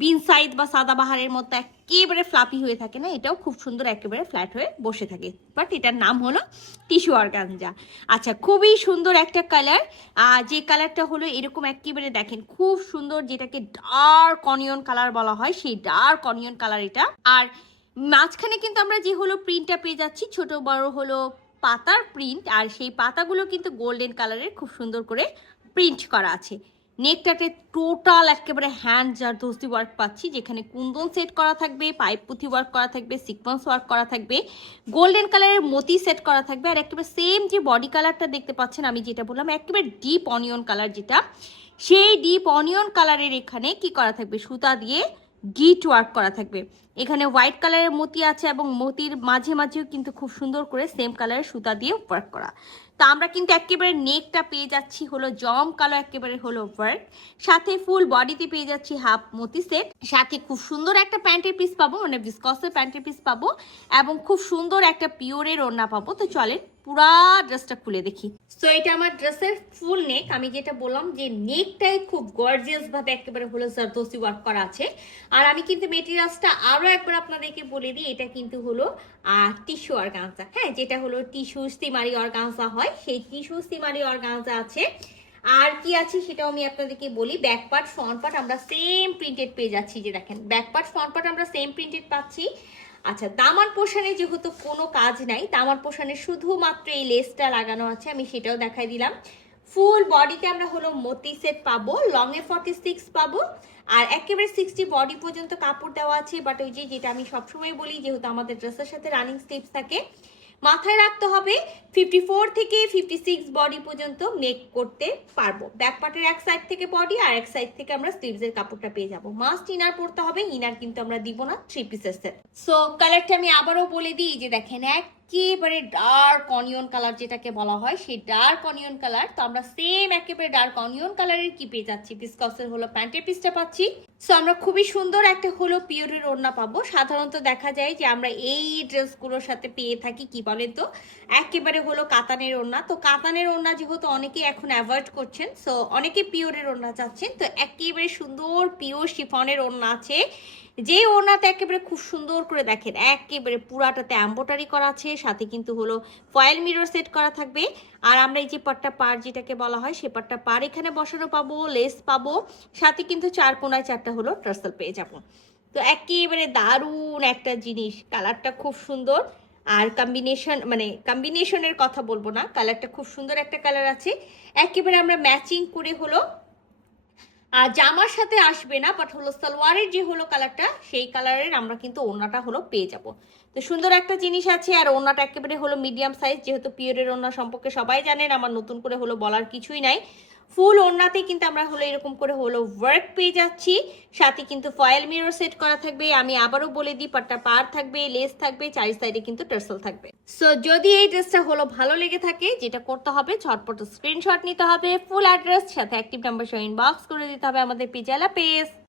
বিন side বা সাদাবাহারের মতো একেবারে ফ্লাপি হয়ে থাকে না, এটাও খুব সুন্দর একেবারে ফ্ল্যাট হয়ে বসে থাকে। বাট এটার নাম হলো টিস্যু অর্গানজা। আচ্ছা খুবই সুন্দর একটা কালার। যে কালারটা হলো এরকম একেবারে দেখেন, খুব সুন্দর যেটাকে ডার্ক অনিয়ন কালার বলা হয়, সেই ডার্ক অনিয়ন কালার এটা। আর মাঝখানে কিন্তু আমরা যে হলো প্রিন্টটা পেয়ে যাচ্ছি, ছোট বড় হলো পাতার প্রিন্ট, আর সেই পাতাগুলো কিন্তু গোল্ডেন কালারের খুব সুন্দর করে প্রিন্ট করা আছে। নেকটাতে টোটাল একেবারে হ্যান্ড যার ধস্তি ওয়ার্ক পাচ্ছি, যেখানে কুন্দন সেট করা থাকবে, পাইপ পুঁথি ওয়ার্ক করা থাকবে, সিকোয়েন্স ওয়ার্ক করা থাকবে, গোল্ডেন কালারের মতি সেট করা থাকবে, আর একেবারে সেম যে বডি কালারটা দেখতে পাচ্ছেন, আমি যেটা বললাম, একেবারে ডিপ অনিয়ন কালার যেটা, সেই ডিপ অনিয়ন কালারের এখানে কি করা থাকবে, সুতা দিয়ে গিট ওয়ার্ক করা থাকবে। এখানে হোয়াইট কালারের মতি আছে এবং মতির মাঝে মাঝেও কিন্তু খুব সুন্দর করে সেম কালারের সুতা দিয়ে ওয়ার্ক করা। তো আমরা কিন্তু একেবারে নেকটা পেয়ে যাচ্ছি হলো জম কালো, একেবারে হলো ওয়ার্ক সাথে ফুল বডিতে পেয়ে যাচ্ছি হাফ মতি সেট সাথে খুব সুন্দর একটা প্যান্টের পিস পাবো মানে বিসকসের প্যান্টের পিস পাবো এবং খুব সুন্দর একটা পিওরের ওড়না পাবো। তো চলেন পুরা ড্রেসটা খুলে দেখি। তো এটা আমার ড্রেসের ফুল নেক আমি যেটা বললাম যে নেকটাই খুব গর্জিয়াস ভাবে একেবারে হলো জারদোসি ওয়ার্ক করা আছে। আর আমি কিন্তু মেটেরিয়ালসটা আরও একবার আপনাদেরকে বলে দিই, এটা কিন্তু হলো টিস্যু অর্গানজা হ্যাঁ যেটা হলো টিস্যু স্টিমারি অর্গানজা হয়, সেই টিস্যু স্টিমারি অর্গানজা আছে। আর কি আছে সেটাও আমি আপনাদেরকে বলি ব্যাক পার্ট ফ্রন্ট পার্ট আমরা সেম প্রিন্টেড পেয়ে যাচ্ছি যে দেখেন। ব্যাক পার্ট ফ্রন্ট পার্ট আমরা সেম প্রিন্টেড পাচ্ছি। আচ্ছা দামার পোষণে যেহেতু কোনো কাজ নাই দামার পোষণে শুধুমাত্র এই লেসটা লাগানো আছে, আমি সেটাও দেখাই দিলাম। ফুল বডিতে আমরা হলো মতি সেট পাবো লংয়ে ফর্টি সিক্স পাবো, আর একেবারে সিক্সটি বডি পর্যন্ত কাপড় দেওয়া আছে বাট ওই যে যেটা আমি সবসময় বলি, যেহেতু আমাদের ড্রেসের সাথে রানিং স্টেপস থাকে, মাথায় রাখতে হবে ফিফটি ফোর থেকে ফিফটি সিক্স বডি পর্যন্ত মেক করতে পারব। ব্যাক পার্টের এক সাইড থেকে বডি আর এক সাইড থেকে আমরা স্লিভসের কাপড়টা পেয়ে যাব। মাস্ট ইনার পরতে হবে ইনার কিন্তু আমরা দিব না থ্রি পিসের সেট সো কালারটা আমি আবারও বলে দিই যে দেখেন, একেবারে ডার্ক অনিয়ন কালার যেটাকে বলা হয়, সেই ডার্ক অনিয়ন কালার তো আমরা সেম একেবারে ডার্ক অনিয়ন কালারের কি পেয়ে যাচ্ছি? বিসকসের হলো প্যান্টের পিসটা পাচ্ছি। সো আমরা খুবই সুন্দর একটা হলো পিওরের ওড়না পাবো। সাধারণত দেখা যায় যে আমরা এই ড্রেসগুলোর সাথে পেয়ে থাকি, কি বলেন তো? একেবারে হলো কাতানের ওড়না। তো কাতানের ওড়না যেহেতু অনেকেই এখন অ্যাভয়েড করছেন সো অনেকে পিওরের ওড়না চাচ্ছেন। তো একেবারে সুন্দর পিওর শিফনের ওড়না আছে। যে ওড়নাতে একেবারে খুব সুন্দর করে দেখেন, একেবারে পুরাটাতে অ্যাম্বোটারি করা আছে, সাথে কিন্তু হলো ফয়েল মিরর সেট করা থাকবে। আর আমরা এই যে পাটটা পার যেটাকে বলা হয়, সে পাটটা পার এখানে বসানো পাবো লেস পাবো। সাথে কিন্তু চার কোনায় চারটা হলো ট্রাসেল পেয়ে যাব। তো একেবারে দারুণ একটা জিনিস কালারটা খুব সুন্দর। আর কম্বিনেশন মানে কম্বিনেশনের কথা বলব না কালারটা খুব সুন্দর একটা কালার আছে। একেবারে আমরা ম্যাচিং করে হলো, আর জামার সাথে আসবে না বাট হলো সালোয়ারের যে হলো কালারটা সেই কালারের আমরা কিন্তু ওড়নাটা হলো পেয়ে যাব। তো সুন্দর একটা জিনিস আছে, আর ওড়নাটা একেবারে হলো মিডিয়াম সাইজ যেহেতু পিওরের ওড়না সম্পর্কে সবাই জানেন, আমার নতুন করে হলো বলার কিছুই নাই। ফুল ওড়নাতে কিন্তু আমরা হলো এরকম করে হলো ওয়ার্ক পেয়ে যাচ্ছি। সাথে কিন্তু ফয়েল মিরর সেট করা থাকবে, আমি আবারও বলে দিই, পাট্টা পার থাকবে লেস থাকবে, চারি সাইডে কিন্তু টার্সেল থাকবে। সো যদি এই ড্রেসটা হলো ভালো লেগে থাকে, যেটা করতে হবে, ঝটপট স্ক্রিনশট নিতে হবে ফুল অ্যাড্রেস সাথে অ্যাক্টিভ নাম্বার সহ ইনবক্স করে দিতে হবে আমাদের পিজালা পেজ